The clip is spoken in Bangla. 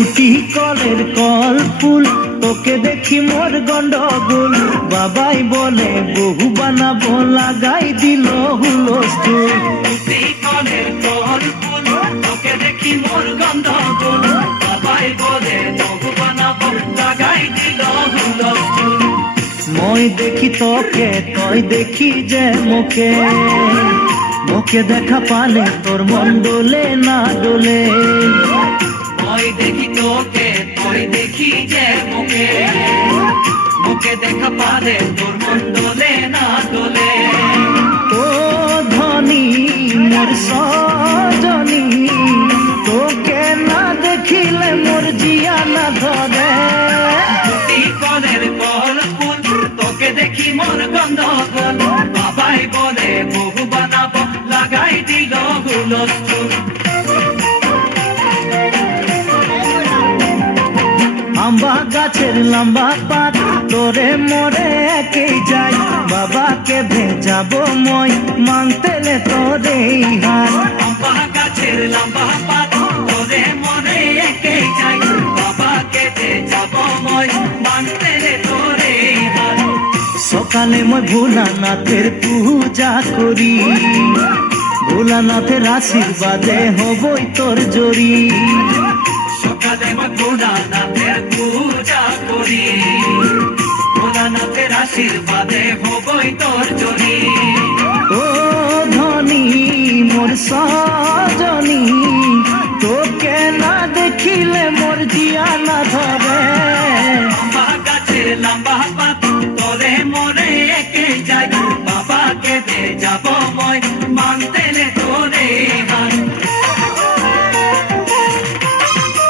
ফুটি কলের কল ফুল, তোকে দেখি মোর গন্ডগোল। বাবাই বলে বহু বানাবো, লাগাই দিল হুলস্থুল। ফুটি কলের কল ফুল, তোকে দেখি মোর গন্ডগোল। বাবাই বলে বহু বানাবো, লাগাই দিল হুলস্থুল। মই দেখি তোকে, তই দেখি যে মোকে, মোকে দেখা পালে তোর মন ডোলে না ডোলে। মই দেখি তোকে, তুই দেখি যে মোকে, মোকে দেখা পালে তোর মন দোলে না দোলে। ও ধনী মোর সজনী, তোকে না দেখিলে মোর জিয়া না ধরে। ফুটি কলের কল ফুল, তোকে দেখি মোর গন্ডগোল। বাবাই বলে বহু বানাবো, লাগাই দিল হুলস্থুল। আম্বা গাছের লম্বা পাত, তোরে মোরে একেই যাই। বাবাকে ভেজাবো মই, মানতেলে তোরে হাত। আম্বা গাছের লম্বা পাত, তোরে মনে একে যাই। বাবাকে যাব মই, মানতে তোরে হাত। সকালে মই ভোলানাথের পূজা করি, ভোলানাথের আশীর্বাদে হবই তোর জড়ি। সকালে মই ভোলানাথের পূজা করি, ভোলানাথের আশীর্বাদে হবই তোর জড়ি। ও ধনী মোর সজনী, তোকে না দেখিলে মোর জিয়া না ধরে।